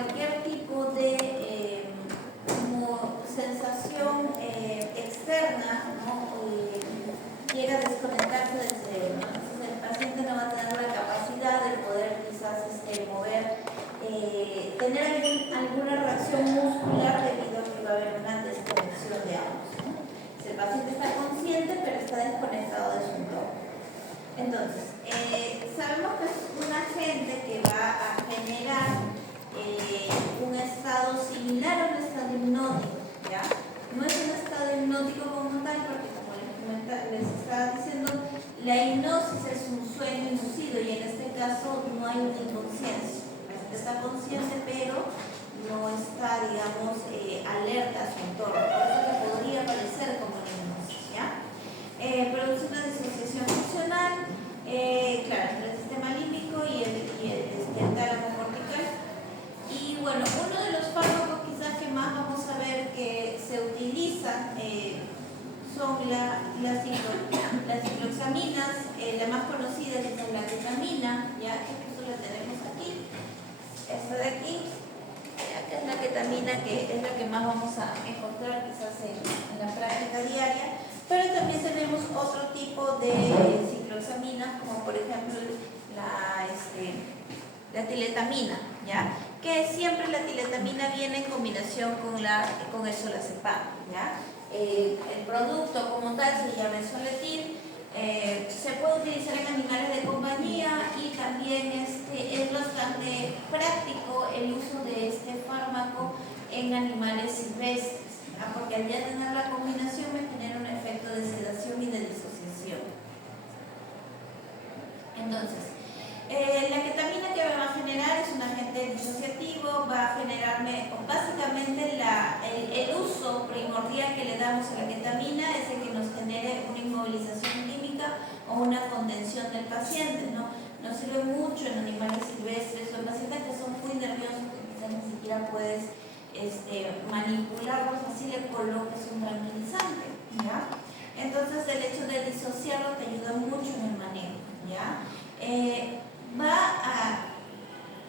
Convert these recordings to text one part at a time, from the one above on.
cualquier tipo de como sensación externa, ¿no? Quiera desconectarse del cerebro. Entonces el paciente no va a tener la capacidad de poder quizás mover, tener alguna reacción muscular debido a que va a haber una desconexión de ambos, ¿no? El paciente está consciente pero está desconectado de su entorno. Entonces, sabemos que es un agente que va a generar un estado similar a un estado hipnótico, ¿ya? No es un estado hipnótico como tal, porque como les estaba diciendo, la hipnosis es un sueño inducido y en este caso no hay una inconsciencia. La gente está consciente, pero no está, digamos, alerta a su entorno. Por eso que podría parecer como una hipnosis, ¿ya? Produce una disociación funcional, claro, entre el sistema límbico y el tálamo cortical. Y bueno, uno de los fármacos quizás que más vamos a ver que se utilizan son las cicloxaminas. La más conocida es la ketamina, ya que justo la tenemos aquí, esta de aquí, que es la ketamina, que es la que más vamos a encontrar quizás en la práctica diaria. Pero también tenemos otro tipo de cicloxaminas, como por ejemplo la tiletamina, ¿ya? Que siempre la tiletamina viene en combinación con el solazepam, ¿ya? El producto como tal se llama el Soletil. Se puede utilizar en animales de compañía y también es bastante práctico el uso de este fármaco en animales silvestres, ¿ya? Porque al ya tener la combinación me genera un efecto de sedación y de disociación. Entonces, la ketamina que me va a generar es un agente disociativo, va a generarme, básicamente el uso primordial que le damos a la ketamina es el que nos genere una inmovilización química o una contención del paciente, ¿no? Nos sirve mucho en animales silvestres o en pacientes que son muy nerviosos, que quizás ni siquiera puedes manipularlos, así le coloques un tranquilizante, ¿ya? Entonces el hecho de disociarlo te ayuda mucho en el manejo, ¿ya? Va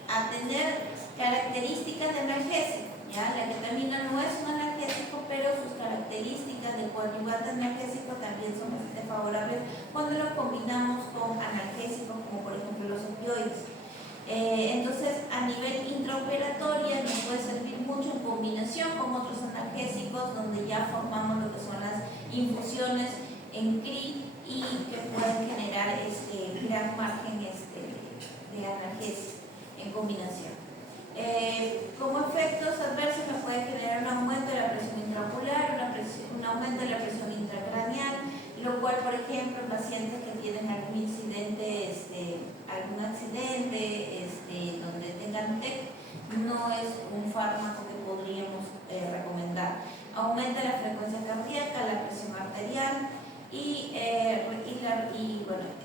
a tener características de analgésico, ¿ya? La ketamina no es un analgésico, pero sus características de coadyuvante analgésico también son bastante favorables cuando lo combinamos con analgésicos como por ejemplo los opioides. Entonces, a nivel intraoperatoria nos puede servir mucho en combinación con otros analgésicos, donde ya formamos lo que son las infusiones en CRI y que pueden generar gran margen de analgesia en combinación. Como efectos adversos me puede generar un aumento de la presión intraocular, un aumento de la presión intracraneal, lo cual, por ejemplo, en pacientes que tienen algún accidente donde tengan TEC, no es un fármaco que podríamos recomendar. Aumenta la frecuencia cardíaca, la presión arterial y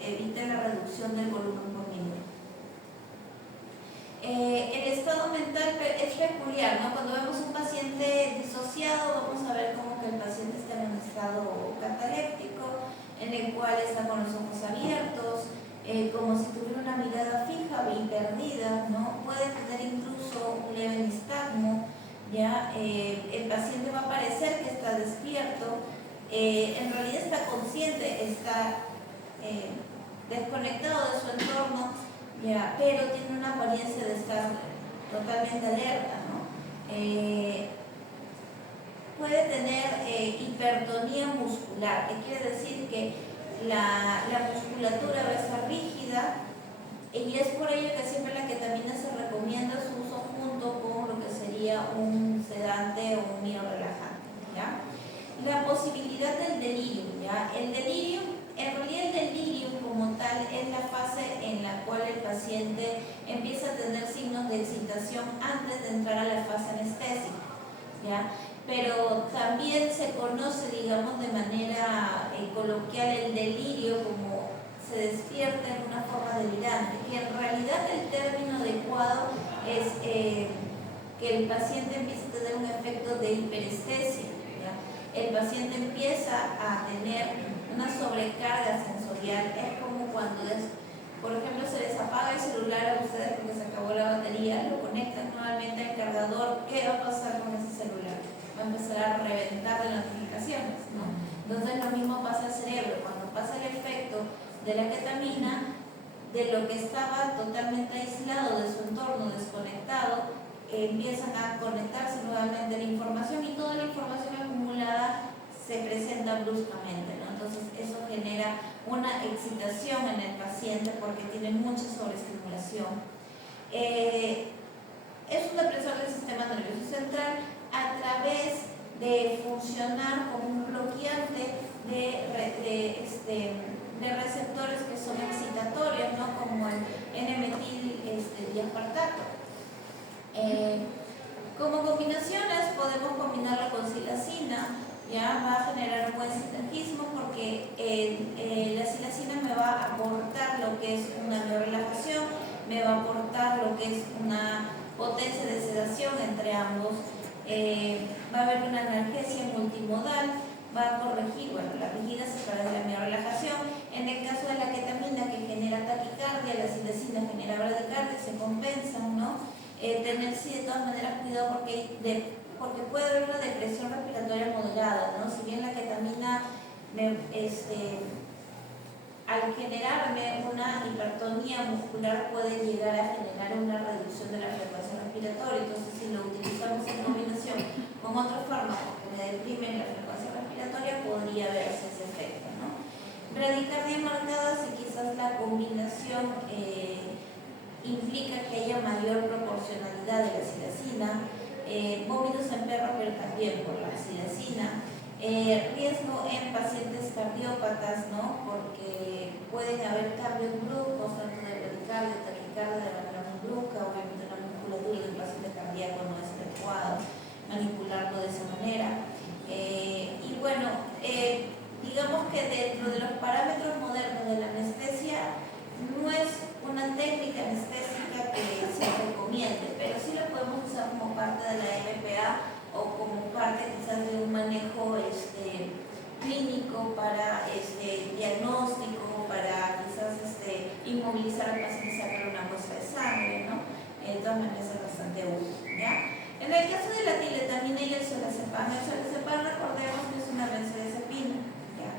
evita la reducción del volumen por minuto. El estado mental es peculiar, ¿no? Cuando vemos un paciente disociado, vamos a ver como que el paciente está en un estado cataléptico, en el cual está con los ojos abiertos, como si tuviera una mirada fija y perdida, ¿no? Puede tener incluso un leve nistagmo, ¿ya? El paciente va a parecer que está despierto, en realidad está consciente, está desconectado de su entorno, ¿ya? Pero tiene una apariencia de estar totalmente alerta, ¿no? Puede tener hipertonía muscular, que quiere decir que la musculatura va a estar rígida, y es por ello que siempre la ketamina se recomienda su uso junto con lo que sería un sedante o un miorelajante, ¿ya? La posibilidad del delirio, ¿ya? El delirio, en realidad el delirio como tal es la fase en la cual el paciente empieza a tener signos de excitación antes de entrar a la fase anestésica, ¿ya? Pero también se conoce, digamos, de manera coloquial el delirio como se despierta en una forma delirante, que en realidad el término adecuado es que el paciente empieza a tener un efecto de hiperestesia, ¿ya? El paciente empieza a tener una sobrecarga sensorial, es como cuando, por ejemplo, se les apaga el celular a ustedes porque se acabó la batería, lo conectan nuevamente al cargador, ¿qué va a pasar con ese celular? Va a empezar a reventar de notificaciones, ¿no? Entonces lo mismo pasa al cerebro, cuando pasa el efecto de la ketamina, de lo que estaba totalmente aislado de su entorno, desconectado, empiezan a conectarse nuevamente la información y toda la información acumulada se presenta bruscamente, ¿no? Entonces eso genera una excitación en el paciente porque tiene mucha sobreestimulación. Es un depresor del sistema nervioso central a través de funcionar como un bloqueante de receptores que son excitatorios, ¿no? Como el N-metil diaspartato. Como combinaciones podemos combinarlo con silacina, ya va a generar un buen sinergismo porque la silacina me va a aportar lo que es una biorelajación, me va a aportar lo que es una potencia de sedación entre ambos, va a haber una analgesia multimodal, va a corregir, bueno, la rigidez es para la biorelajación. En el caso de la ketamina que genera taquicardia, la silacina genera bradicardia, se compensan, ¿no? Tener sí de todas maneras cuidado porque puede haber una depresión respiratoria moderada, ¿no? Si bien la ketamina al generarme una hipertonía muscular puede llegar a generar una reducción de la frecuencia respiratoria, entonces si lo utilizamos en combinación con otros fármacos que me deprimen la frecuencia respiratoria podría verse ese efecto, ¿no? Bradicardia marcada si quizás la combinación implica que haya mayor proporcionalidad de la silacina, vómitos en perros pero también por la silacina, riesgo en pacientes cardiópatas, ¿no? Porque pueden haber cambios bruscos tanto de bradicardia, taquicardia, de manera muy brusca, obviamente la musculatura del paciente cardíaco no es adecuado manipularlo de esa manera. Y bueno, digamos que dentro de los parámetros modernos de la anestesia no es una técnica anestésica que se recomiende, pero sí la podemos usar como parte de la MPA o como parte quizás de un manejo clínico para diagnóstico, para quizás inmovilizar al paciente y sacar una muestra de sangre, ¿no? De todas maneras es bastante útil, ¿ya? En el caso de la tiletamina y el solazepam recordemos que es una benzodiazepina, ¿ya?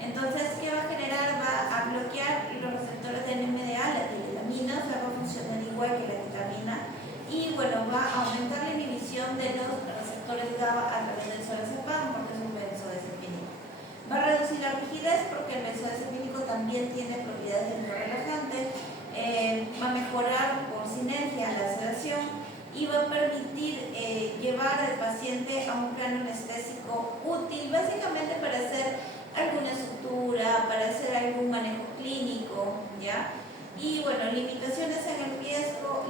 Entonces, ¿qué va a generar? Va a bloquear los receptores de NMDA, la tiletamina, o sea, va a funcionar igual que la ketamina, y bueno, va a aumentar la inhibición de los receptores GABA a través del solazepam, porque es un benzodiazepínico. Va a reducir la rigidez porque el benzodiazepínico también tiene propiedades de relajante, va a mejorar por sinergia la sedación y va a permitir llevar al paciente a un plano anestésico útil, básicamente para hacer alguna sutura, para hacer algún manejo clínico, ¿ya? Y bueno, limitaciones y riesgo,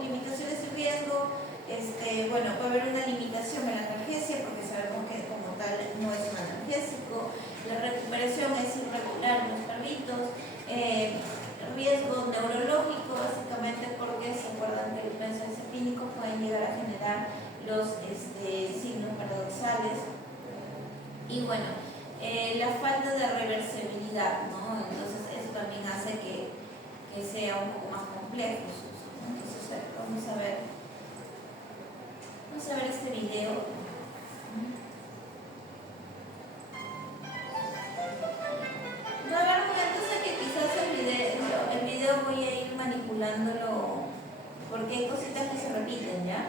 bueno, va a haber una limitación en la analgesia porque sabemos que como tal no es un analgésico, la recuperación es irregular en los perritos, riesgo neurológico básicamente porque se acuerdan que los benzodiazepínicos pueden llegar a generar los signos paradoxales y bueno, la falta de reversibilidad, ¿no? Entonces eso también hace que sea un poco más complejo su uso, ¿no? Entonces vamos a ver este video. Va a haber momentos en que quizás el video voy a ir manipulándolo porque hay cositas que se repiten, ¿ya?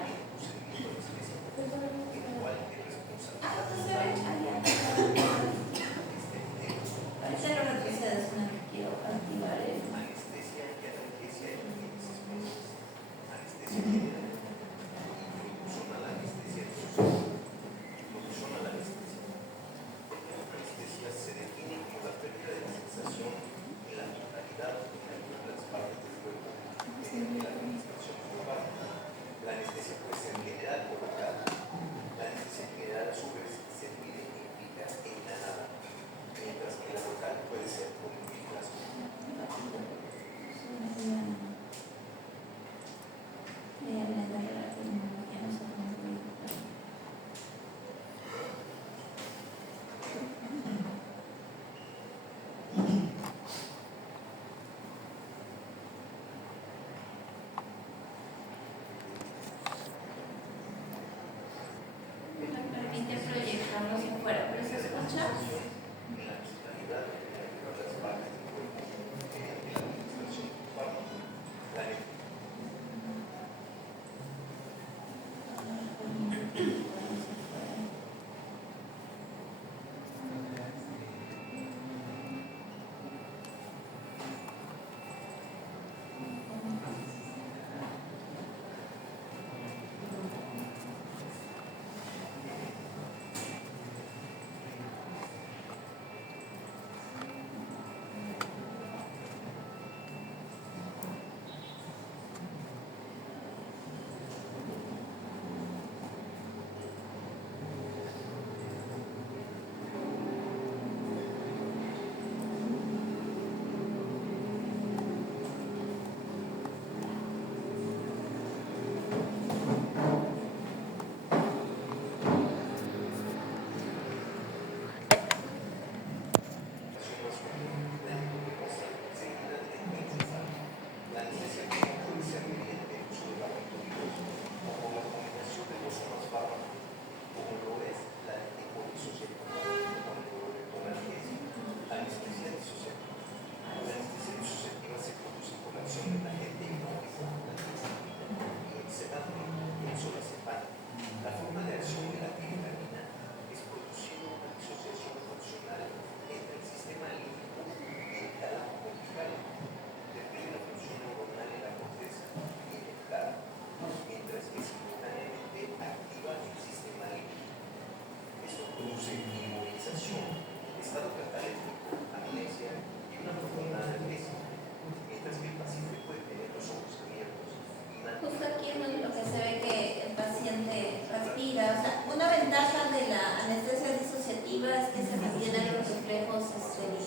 Ahorita lo retrocedes, no quiero activar el...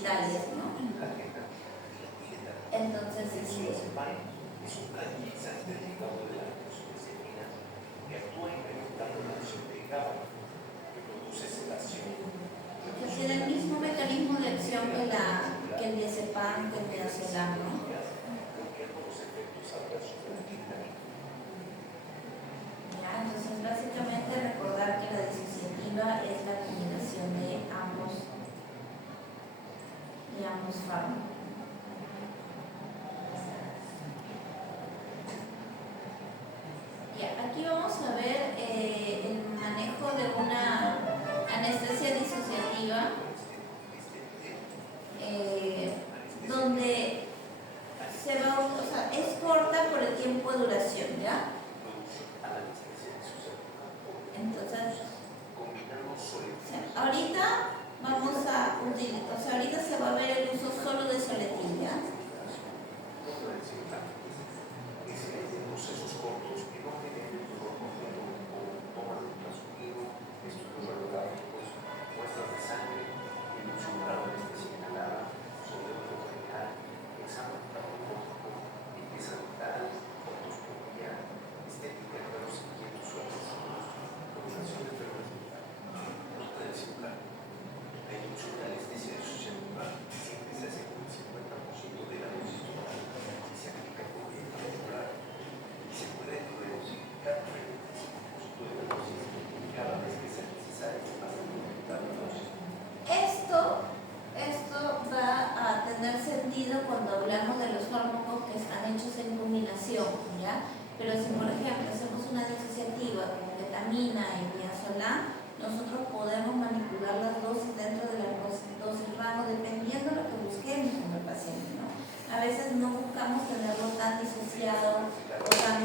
genitales, ¿no? Entonces, tiene el mismo mecanismo de acción que el diazepam, que el midazolam, ¿no? Ya, entonces básicamente recordar que la disociativa es la combinación de ambos fármacos. Ya, aquí vamos a ver el manejo de una anestesia disociativa, donde se va, o sea, es corta por el tiempo de duración, ¿ya? Entonces, ahorita vamos a utilizar, o sea, ahorita se va a ver el uso solo de soletilla. Esto va a tener sentido cuando hablamos de los fármacos que están hechos en combinación, ¿ya? Pero si, por ejemplo, hacemos una disociativa con ketamina y midazolam, nosotros podemos manipular las dosis dentro de la dosis rango dependiendo de lo que busquemos con el paciente, ¿no? A veces no buscamos tenerlo tan disociado o tan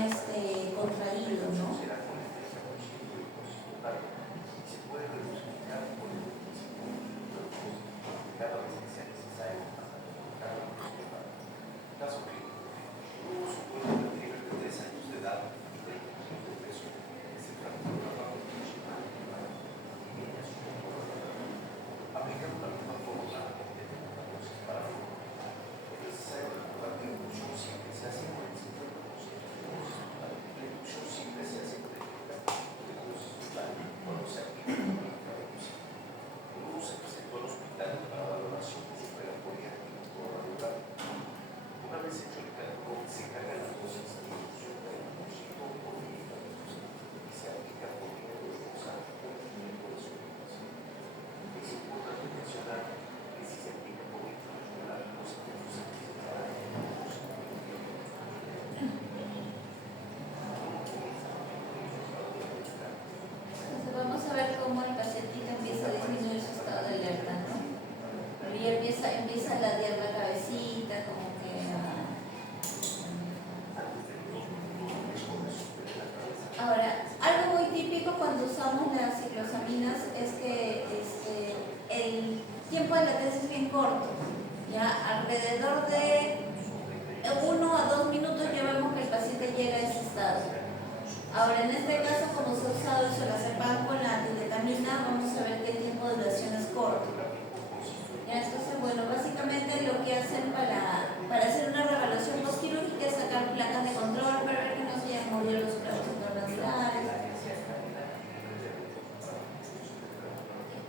contraído, ¿no? Empieza a ladear la cabecita, como que ahora, algo muy típico cuando usamos las ciclosaminas es que el tiempo de latencia es bien corto, ya alrededor de 1 a 2 minutos ya vemos que el paciente llega a ese estado. Ahora, en este caso, como se ha usado el solazepam con la antidetamina, vamos a ver que el tiempo de duración es corto. Entonces, bueno, básicamente lo que hacen para hacer una reevaluación postquirúrgica es sacar placas de control para ver que no se hayan movido los clavos intervencionales.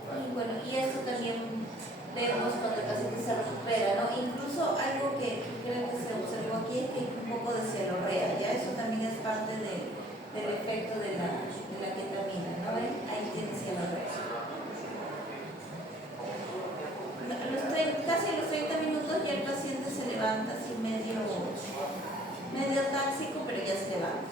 Y bueno, y eso también vemos cuando el paciente se recupera, ¿no? Incluso algo que creo que se observó aquí es que hay un poco de celorrea, ya eso también es parte del efecto de la ketamina, ¿no? Ahí tiene celorrea. Casi a los 30 minutos ya el paciente se levanta así medio táxico, pero ya se levanta.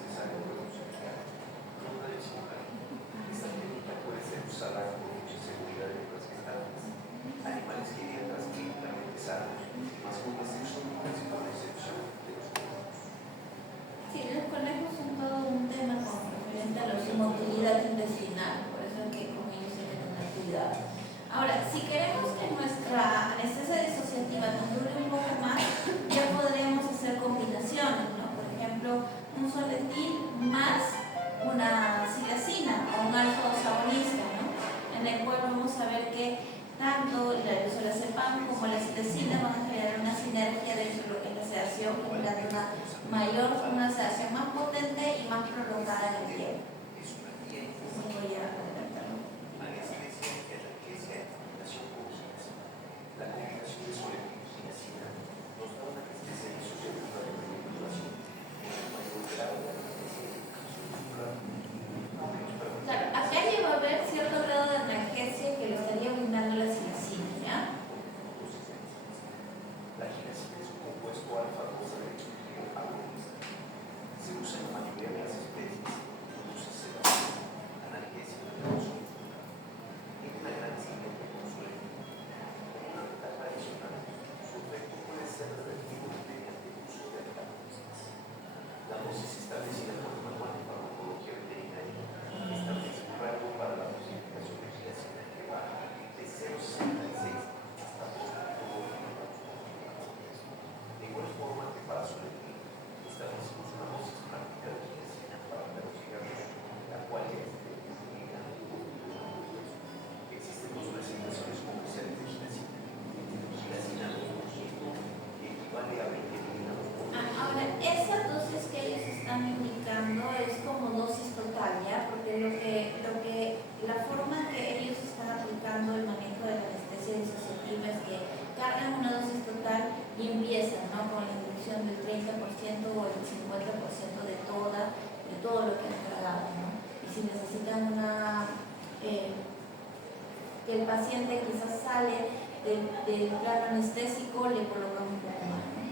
Sí, los conejos son todo un tema referente a la motilidad intestinal, por eso es que con ellos hay que tener cuidado. Ahora, si queremos que nuestra anestesia disociativa nos dure un poco más, ya podremos hacer combinaciones, ¿no? Por ejemplo, un soletil más una silacina o un alfa-2 agonista, ¿no? En el cual vamos a ver que tanto la isolación diazepam como la citocina van a generar una sinergia dentro de lo que es la sedación, generando una sedación más potente y más prolongada en el tiempo. Voy a adelantarlo. Claro, acá ya va a haber cierto grado de analgesia que lo estaría brindando la silacina, ¿ya? La ginesina es un compuesto alfa-2 agonista. Se usa en la mayoría de las especies. Produce sedación, analgesia y consuelo. Tiene una gran síntesis de consuelo. Con una ventaja adicional, su efecto puede ser revertido mediante el uso de antagonistas. La dosis establecida por el Manual de Farmacología Veterinaria establece un rango para la dosificación de ginesina que va de 0,66 hasta 2,2 miligramos. De igual forma que para su elegir, establecimos una dosis práctica de ginesina para perros y gatos, la cual es de 1 miligramo. Existen dos presentaciones comerciales de ginesina. Ginesina 2%, que equivale a 20 miligramos por Ahora, esa dosis que ellos están indicando es como dosis total, ¿ya? Porque la forma que ellos están aplicando el manejo de la anestesia disociativa es que cargan una dosis total y empiezan, ¿no?, con la inducción del 30% o el 50% de todo lo que han cargado, ¿no? Y si necesitan que el paciente quizás sale del plano anestésico, le colocan un poco más, ¿no?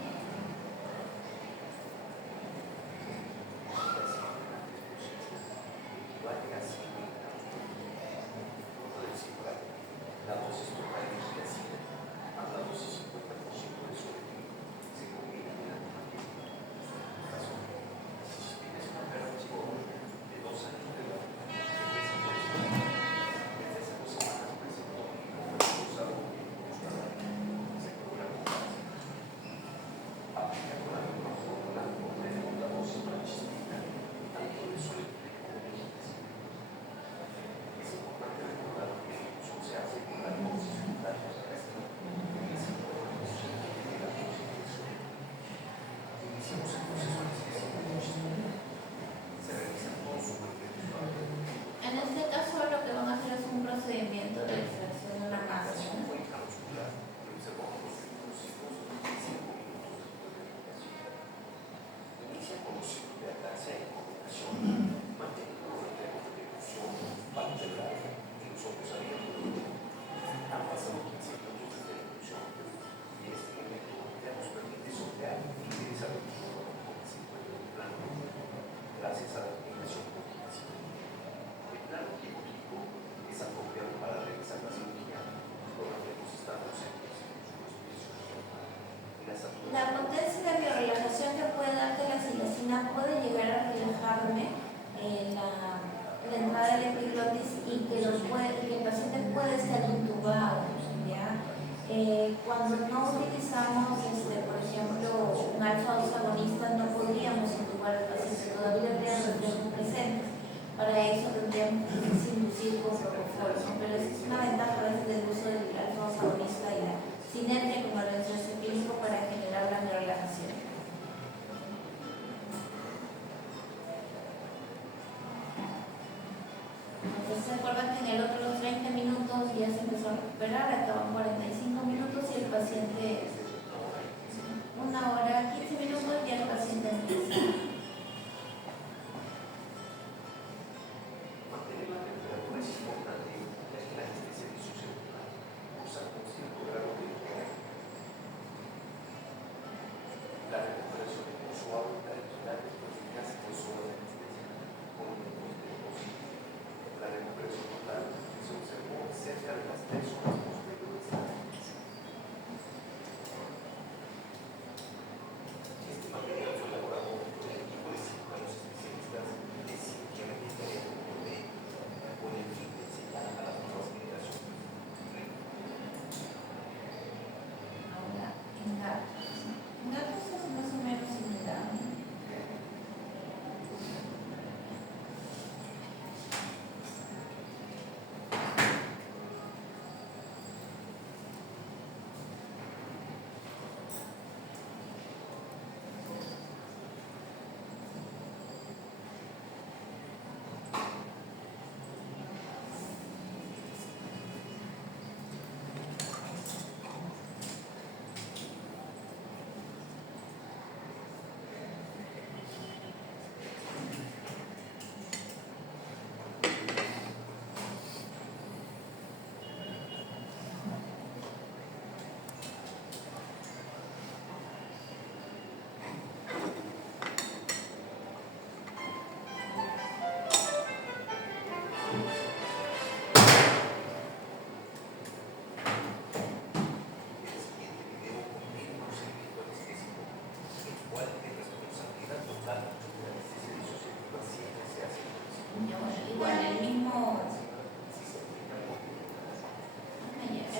la dosis total de ginesina más la dosis 50% de sodio se combinan en la misma pieza. Si tienes una perra chihuahua de 2 años de edad, desde hace 2 semanas presentó un rosado que se logra compartir. Aplicando la misma fórmula, obtenemos la dosis para chispita, tanto de sodio como de ginesina. Es importante recordar que la infusión se hace con la dosis total de la resta, que es 50% de la dosis de sodio. Iniciamos el proceso anestésico de chispita. Se realizan todos sus movimientos. En este caso lo que van a hacer es un procedimiento de extracción de la masa, ¿no? Muscular que observamos los últimos 5 minutos después de la aplicación. Inicia con los ciclos de ataxia y coordinación, manteniendo los reflejos de ejecución palpebral y los ojos abiertos. Han pasado 15 minutos desde la ejecución y este momento ya nos permite sortear interesadamente con que se encuentra en el plano gracias a la combinación con ginesina. El plano quirúrgico es apropiado para realizar la cirugía. Los reflejos están ausentes en los músculos y la saturación. La potencia de biorelajación que puede darte la silacina puede llegar a relajarme la entrada del epiglotis y que el paciente puede estar intubado, ¿ya? Cuando no utilizamos, por ejemplo, un alfa-2 agonista, no podríamos intubar al paciente, todavía habría reflejos presentes. Para eso tendríamos que inducir con propofol, ¿no? Pero es una ventaja a veces del uso del alfa-2 agonista y la sinergia con el benzodiazepínico para generar la biorelajación. Entonces se acuerdan que en el otro los 30 minutos ya se empezó a recuperar, acaban 45 minutos y el paciente 1 hora, 15 minutos ya el paciente empieza. Mantener la temperatura es importante, ya que la anestesia disociativa usa un cierto grado de calor. La recuperación de un suave tranquila después de casi 2 horas de anestesia con un encuentro de dosis. La recuperación total se observó cerca de las 3 horas posteriores de esta ejecución. Este material fue elaborado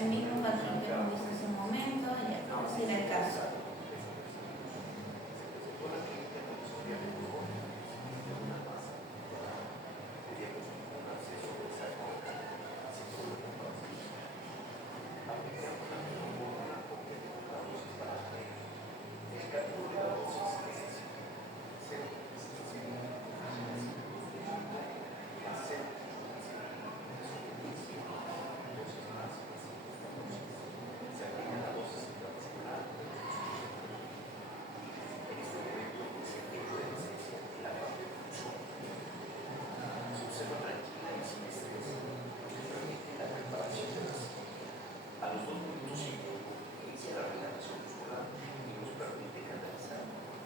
El mismo patrón que hemos visto hace un momento, ya vamos a ir al caso.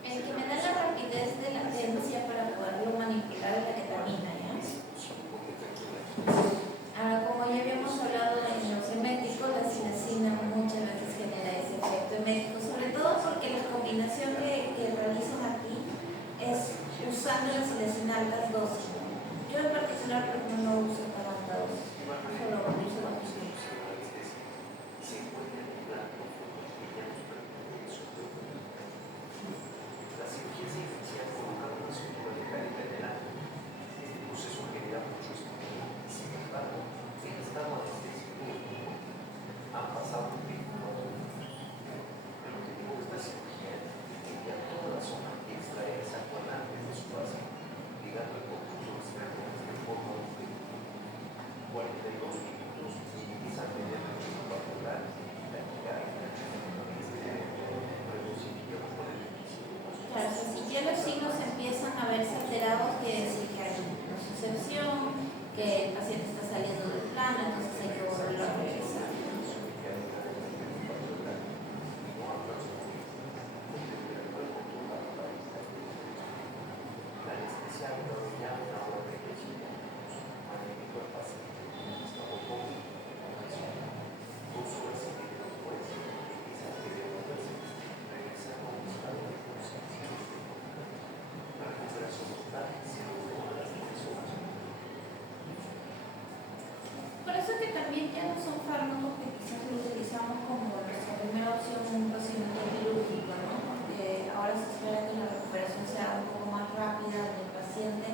El que me da la rapidez de latencia para poderlo manipular es la ketamina, ¿ya? Ahora, como ya habíamos hablado en los eméticos, la silacina muchas veces genera ese efecto emético, sobre todo porque la combinación que realizan aquí es usando la silacina a altas dosis, ¿no? Yo en particular no lo uso para alta dosis, solo lo uso bajo dosis. Claro, si ya los signos empiezan a verse alterados, quiere decir que hay una suscepción, que el paciente está saliendo del plano, entonces hay que volverlo a regresar. Por eso que también ya no son fármacos que quizás lo utilizamos como nuestra primera opción en un procedimiento quirúrgico, ¿no? Porque ahora se espera que la recuperación sea un poco más rápida del paciente,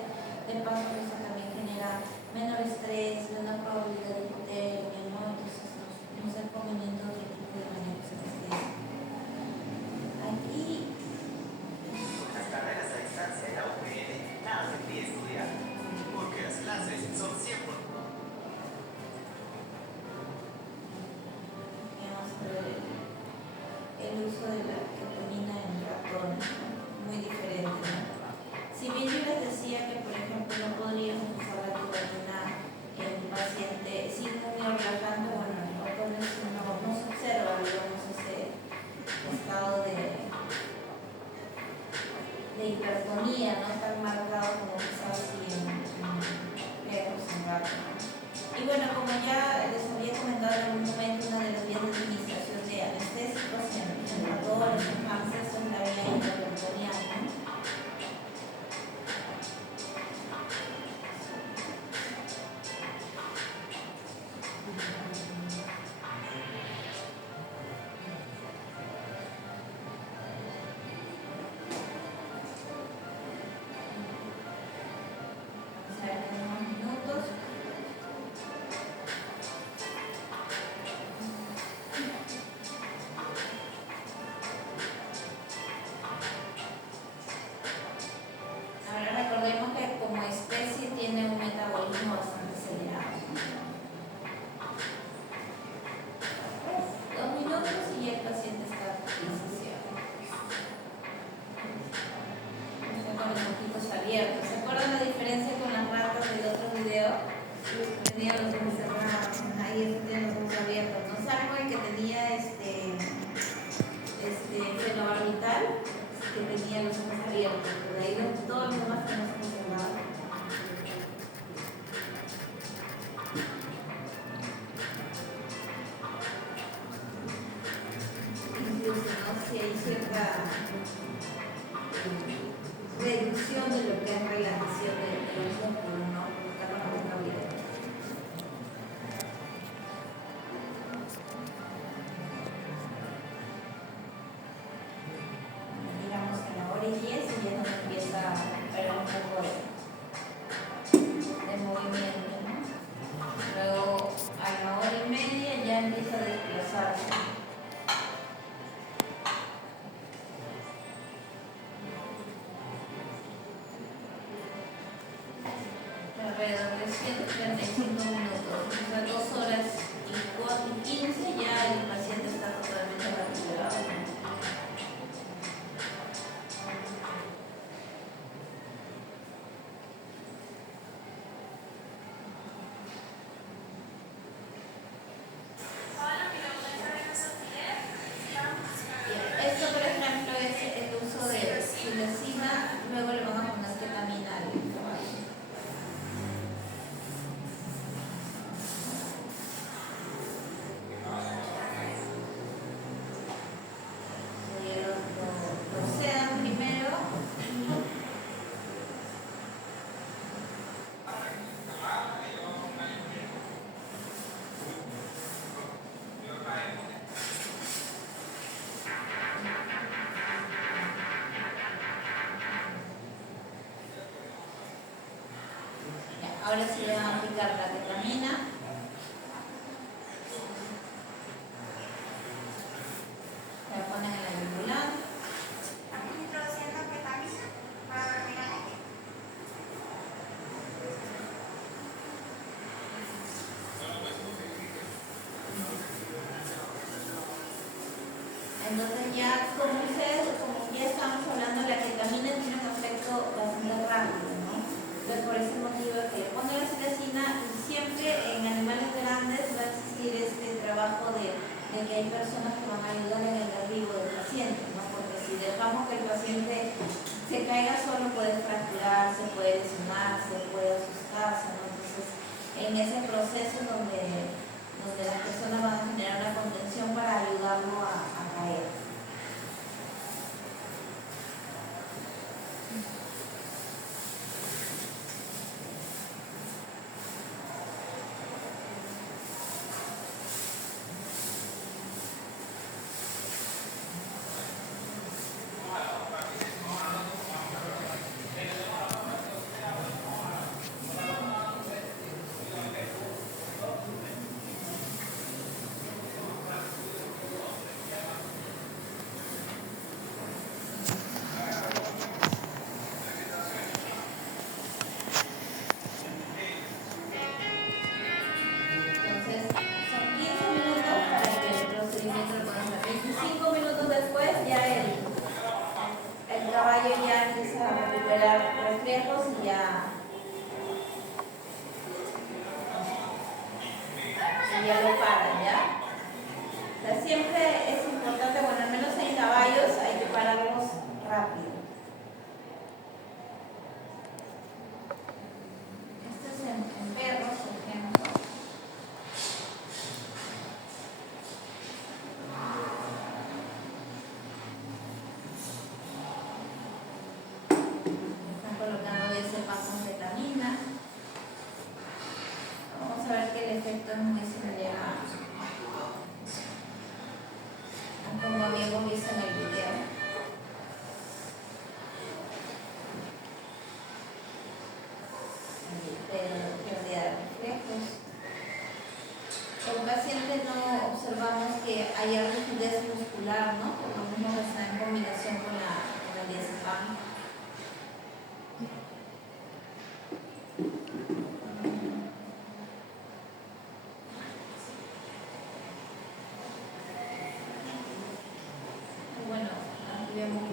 de paso que eso también genera menor estrés, menor probabilidad de hipotermia, ¿no? Entonces no es conveniente otro tipo de manejo que se esté. Aquí Las carreras a distancia de la UPN nada se pide estudiar, porque las clases son 100%. vamos a ver el uso de la ketamina en ratones, ¿no? Muy diferente, ¿no? Si bien yo les decía que, por ejemplo, no podríamos usar la ketamina en un paciente sin un relajante, bueno, en los ratones no se observa, digamos, ese estado de hipertonía, no tan marcado como quizás si en perros, en gatos, ¿no? Y bueno, como ya les había comentado en algún momento, una de las vías de administración de anestésicos en ratones, en hamsters, es la vía intraperitoneal, ¿no? Vamos a ver, tenemos minutos. Ahora recordemos que como especie tiene un metabolismo bastante acelerado. 2 minutos y ya el paciente está insaciable. Está con los ojitos abiertos. ¿Se acuerdan la diferencia con las ratas del otro video? Tenía los ojos cerrados, ahí tienen los ojos abiertos. No salvo el que tenía fenobarbital, que tenía los ojos abiertos. Por ahí todos los demás tenemos ojos cerrados. 135 minutos, o sea, 2 horas y 15 ya el paciente está totalmente recuperado. Esto, por ejemplo, es el uso de silesina, luego le van a poner ketamina al caballo. Lo sedan primero. Ahora sí le van a aplicar la ketamina. La ponen en la yugular. Introduciendo ketamina para dormir a la gente. Entonces ya, como ya estamos hablando, la ketamina tiene un efecto bastante rápido, ¿no? Entonces por ese motivo que le ponen la silesina, y siempre en animales grandes va a existir este trabajo de que hay personas que van a ayudar en el derribo del paciente, ¿no? Porque si dejamos que el paciente se caiga solo, puede fracturarse, puede lesionarse, puede asustarse, ¿no? Entonces en ese proceso donde las personas van a generar una contención para ayudarlo a caer. Reflejos y ya lo paran, ¿ya? O sea, siempre es importante, bueno, al menos en caballos hay que pararlos rápido. Esto es en perros, por ejemplo. Colocando diazepam ketamina. Vamos a ver que el efecto es muy similar a como habíamos visto en el video. Pérdida de reflejos. El paciente no observamos que haya rigidez muscular, ¿no? Por lo mismo que está en combinación con el diazepam. Vemos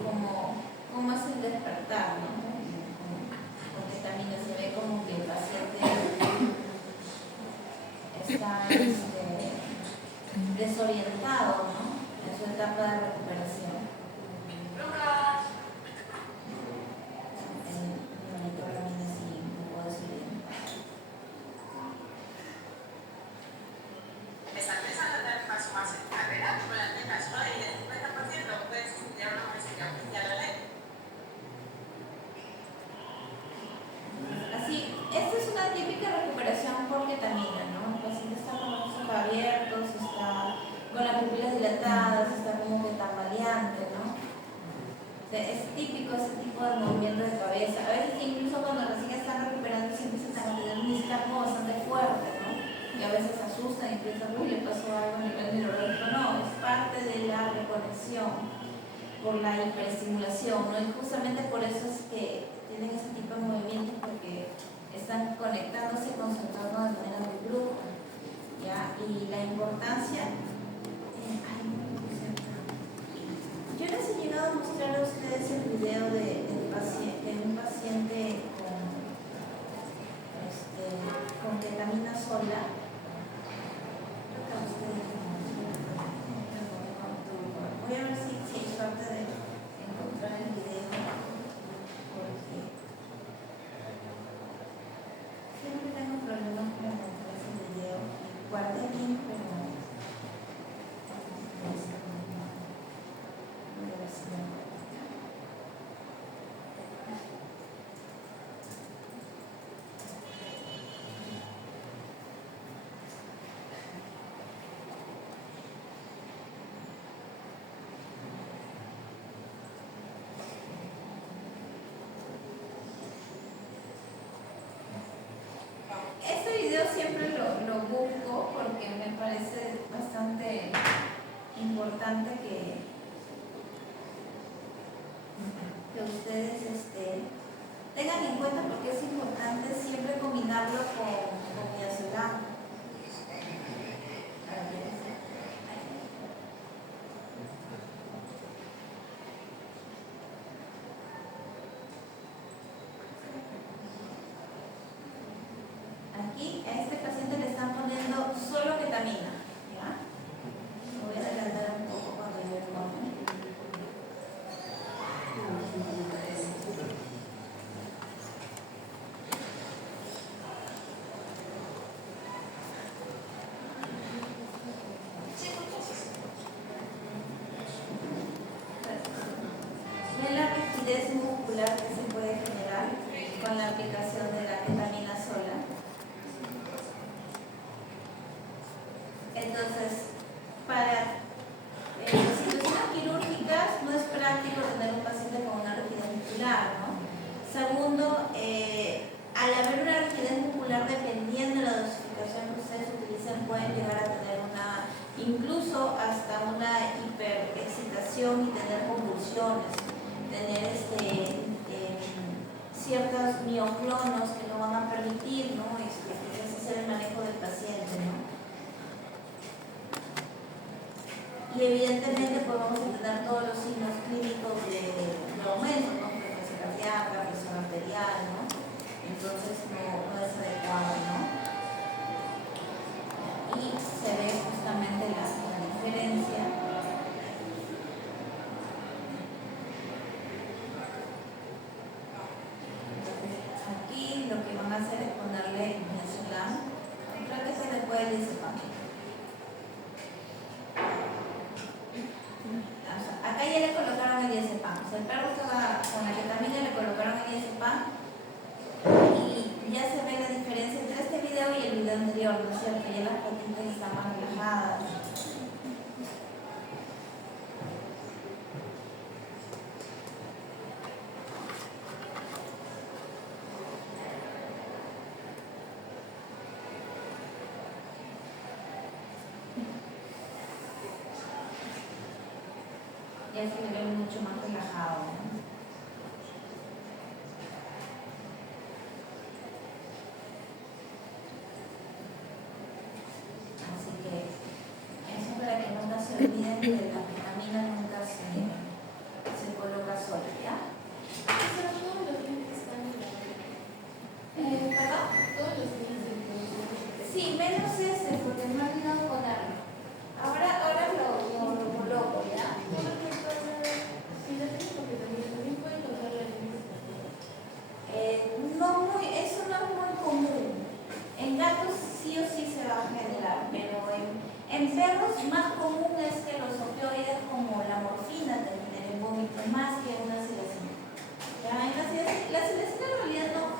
cómo es el despertar, ¿no? Con ketamina se ve como que el paciente está desorientado, ¿no? En su etapa de recuperación. Esta es una típica recuperación por ketamina, ¿no? El paciente está con los ojos abiertos, está con las pupilas dilatadas, está como que tambaleante, ¿no? O sea, es típico ese tipo de movimiento de cabeza. A veces incluso cuando recién están recuperando se empiezan a tener un espasmo bastante fuerte, ¿no? Y a veces se asustan y piensan, uy, le pasó algo a nivel neurológico. No, es parte de la reconexión por la hiperestimulación, ¿no? Y justamente por eso es que tienen ese tipo de movimientos, porque están conectándose con su sola. Voy a ver si hay suerte de encontrar el video, porque siempre tengo problemas para encontrar ese video. Guardé bien, pero no voy a ver si lo encuentro. Este video siempre lo busco porque me parece bastante importante que ustedes tengan en cuenta, porque es importante siempre combinarlo con Midazolam. Aquí a este paciente le están poniendo solo ketamina, ¿ya? Me voy a adelantar un poco cuando yo lo ponga. Ven la rigidez muscular que se puede generar con la aplicación de la ketamina sola. Entonces, para situaciones quirúrgicas no es práctico tener un paciente con una rigidez muscular, ¿no? Segundo, al haber una rigidez muscular, dependiendo de la dosificación que ustedes utilicen, pueden llegar a tener incluso hasta una hiperexcitación y tener convulsiones, tener ciertos mioclonos que no van a permitir, ¿no? Hacer el manejo del paciente, ¿no? Y evidentemente pues vamos a tener todos los signos clínicos de aumento, ¿no? Frecuencia cardíaca, presión arterial, ¿no? Entonces no es adecuado, ¿no? Y se ve justamente la diferencia. Aquí lo que van a hacer es ponerle Midazolam. Creo que se le puede diezepam. Acá ya le colocaron el diazepam. O sea, el perro estaba con la ketamina, le colocaron el diazepam y ya se ve la diferencia entre este video y el video anterior, ¿no es cierto? Ya las patitas están más relajadas. Ya se le ve mucho más relajado, ¿no? Así que eso para que nunca se olviden que la ketamina nunca se coloca sola, ¿ya? Pero todos los dientes están en la boca. ¿Perdón? Todos los dientes. Sí, menos ese, porque me ha olvidado ponerlo. Ahora lo coloco, ¿ya? Si la tienes porque también pueden causar la línea. Eso no es muy común. En gatos sí o sí se va a generar, pero en perros más común es que los opioides como la morfina te generen vómitos más que una psilocibina. La psilocibina en realidad no